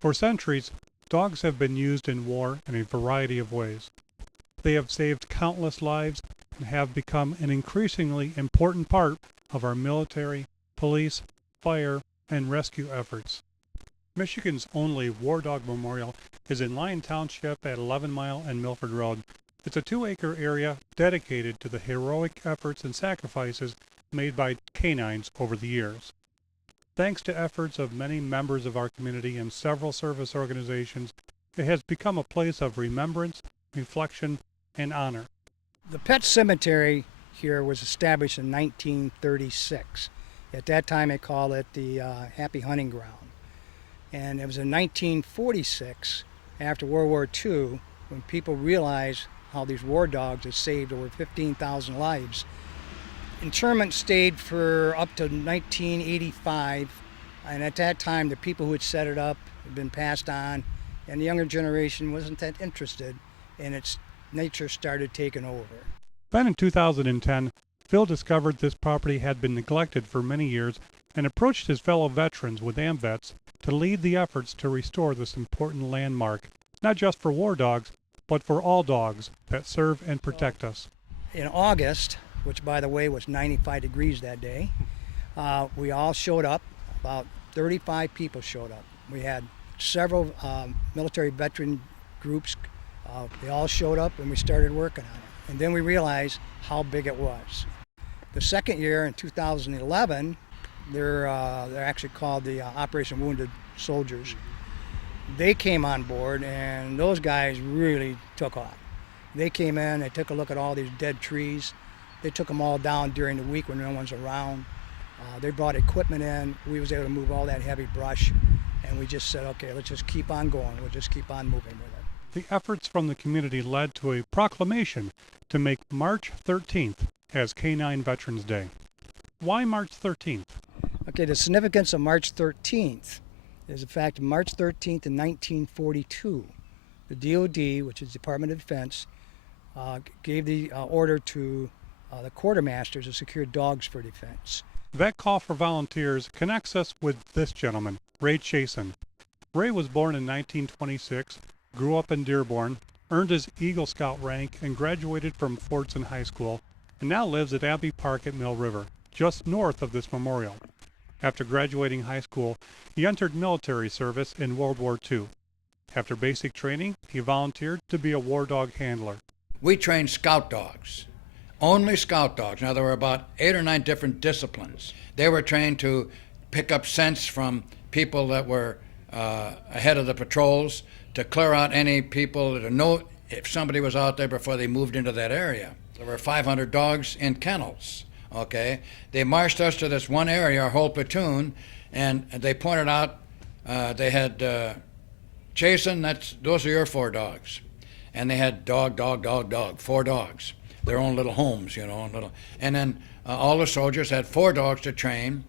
For centuries, dogs have been used in war in a variety of ways. They have saved countless lives and have become an increasingly important part of our military, police, fire, and rescue efforts. Michigan's only War Dog Memorial is in Lyon Township at 11 Mile and Milford Road. It's a 2-acre area dedicated to the heroic efforts and sacrifices made by canines over the years. Thanks to efforts of many members of our community and several service organizations, it has become a place of remembrance, reflection, and honor. The pet cemetery here was established in 1936. At that time, they called it the Happy Hunting Ground. And it was in 1946, after World War II, when people realized how these war dogs had saved over 15,000 lives. Interment stayed for up to 1985, and at that time, the people who had set it up had been passed on, and the younger generation wasn't that interested, and its nature started taking over. Then in 2010, Phil discovered this property had been neglected for many years and approached his fellow veterans with AMVETS to lead the efforts to restore this important landmark, not just for war dogs, but for all dogs that serve and protect us. In August, which by the way was 95 degrees that day, we all showed up. About 35 people showed up. We had several military veteran groups. They all showed up and we started working on it. And then we realized how big it was. The second year, in 2011, they're actually called the Operation Wounded Soldiers. They came on board and those guys really took off. They came in, they took a look at all these dead trees. They took them all down during the week when no one's around. They brought equipment in. We was able to move all that heavy brush, and we just said, okay, let's just keep on going. We'll just keep on moving with it. The efforts from the community led to a proclamation to make March 13th as Canine Veterans Day. Why March 13th? Okay, the significance of March 13th is the fact March 13th in 1942, the DOD, which is Department of Defense, gave the order to the quartermasters to secure dogs for defense. That call for volunteers connects us with this gentleman, Ray Chiasson. Ray was born in 1926, grew up in Dearborn, earned his Eagle Scout rank, and graduated from Fordson High School, and now lives at Abbey Park at Mill River, just north of this memorial. After graduating high school, he entered military service in World War II. After basic training, he volunteered to be a war dog handler. We trained scout dogs, only scout dogs. Now, there were about 8 or 9 different disciplines. They were trained to pick up scents from people that were ahead of the patrols, to clear out any people, to know if somebody was out there before they moved into that area. There were 500 dogs in kennels, okay? They marched us to this one area, our whole platoon, and they pointed out, they had, Chiasson, those are your 4 dogs. And they had dog, 4 dogs, their own little homes, you know. And then all the soldiers had 4 dogs to train.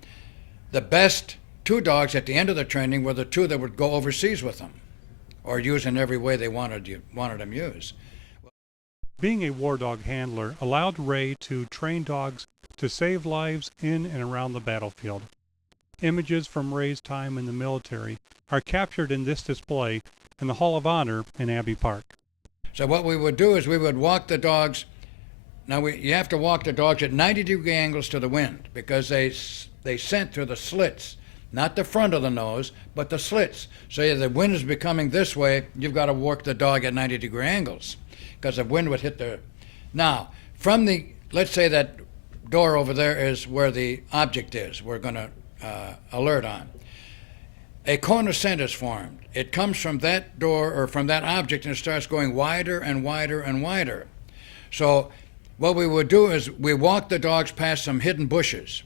The best 2 dogs at the end of the training were the 2 that would go overseas with them, or use in every way they wanted them used. Being a war dog handler allowed Ray to train dogs to save lives in and around the battlefield. Images from Ray's time in the military are captured in this display in the Hall of Honor in Abbey Park. So what we would do is we would walk the dogs. Now you have to walk the dogs at 90-degree angles to the wind, because they scent through the slits, not the front of the nose, but the slits. So if the wind is becoming this way, you've got to work the dog at 90-degree angles, because the wind would hit the... Now, from the, let's say that door over there is where the object is we're going to alert on. A cone of scent is formed. It comes from that door or from that object, and it starts going wider and wider and wider. So what we would do is we walk the dogs past some hidden bushes,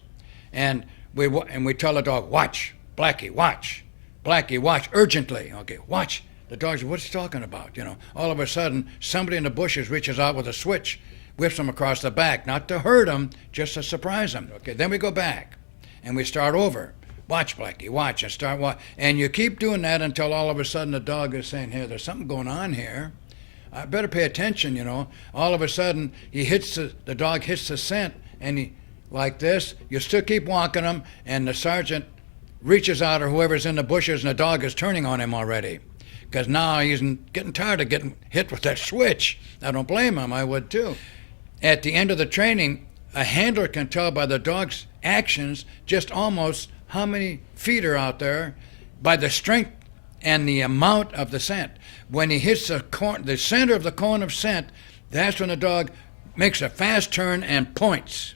and we tell the dog, watch, Blackie, watch, Blackie, watch, urgently. Okay, watch. The dog's, what's he talking about? You know, all of a sudden, somebody in the bushes reaches out with a switch, whips him across the back, not to hurt him, just to surprise him. Okay, then we go back, and we start over. Watch, Blackie, watch, and start watch. And you keep doing that until all of a sudden the dog is saying, hey, there's something going on here. I better pay attention, you know. All of a sudden, the dog hits the scent, and he, like this, you still keep walking him, and the sergeant reaches out or whoever's in the bushes and the dog is turning on him already. Because now he's getting tired of getting hit with that switch. I don't blame him, I would too. At the end of the training, a handler can tell by the dog's actions just almost how many feet are out there by the strength and the amount of the scent. When he hits the center of the cone of scent, that's when the dog makes a fast turn and points.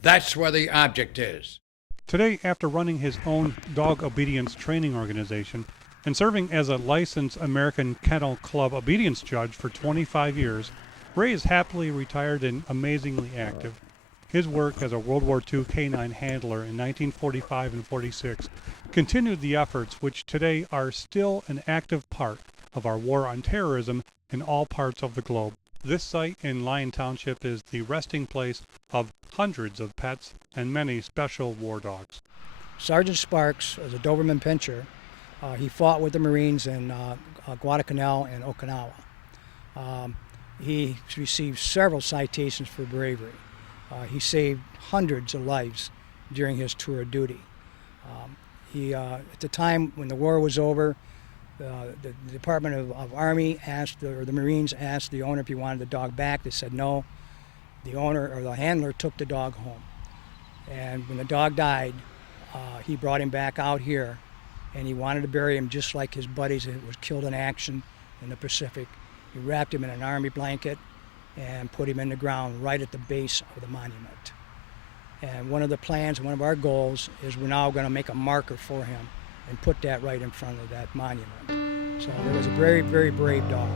That's where the object is. Today, after running his own dog obedience training organization and serving as a licensed American Kennel Club obedience judge for 25 years, Ray is happily retired and amazingly active. His work as a World War II canine handler in 1945 and 46 continued the efforts which today are still an active part of our war on terrorism in all parts of the globe. This site in Lyon Township is the resting place of hundreds of pets and many special war dogs. Sergeant Sparks was a Doberman Pinscher. He fought with the Marines in Guadalcanal and Okinawa. He received several citations for bravery. He saved hundreds of lives during his tour of duty. At the time when the war was over, the Department of Army asked, or the Marines asked the owner if he wanted the dog back. They said no. The owner or the handler took the dog home. And when the dog died, he brought him back out here, and he wanted to bury him just like his buddies that was killed in action in the Pacific. He wrapped him in an army blanket and put him in the ground right at the base of the monument. And one of the plans, one of our goals, is we're now going to make a marker for him and put that right in front of that monument. So it was a very, very brave dog.